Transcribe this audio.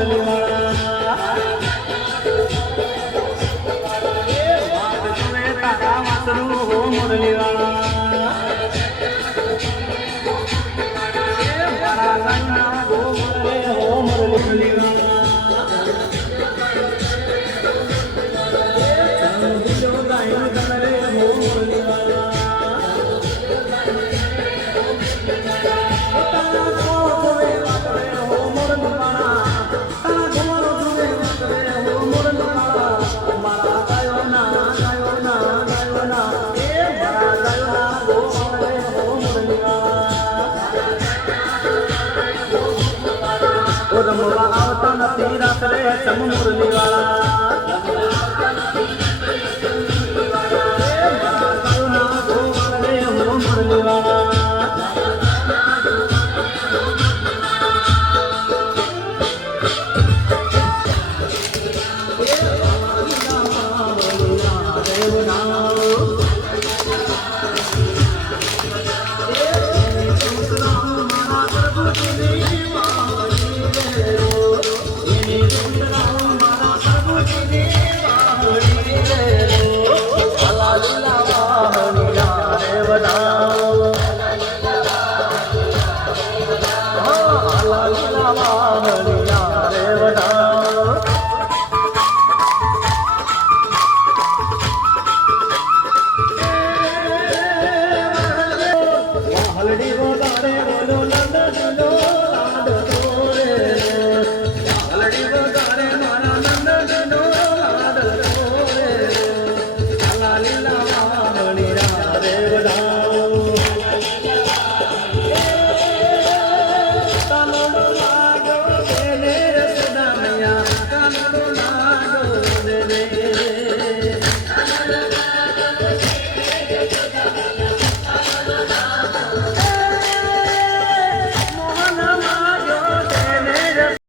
મુરલી વાળા એ વાત જુએ તારા વાસરું હો મુરલી વાળા એ મારા ગાયના હો મુરલે હો મુરલી વાળા એ દિલો ગાય ગલે હો મુરલી વાળા રમવા આવતા નથી રાત્રે ચમ મુરલી હલડી વગાડે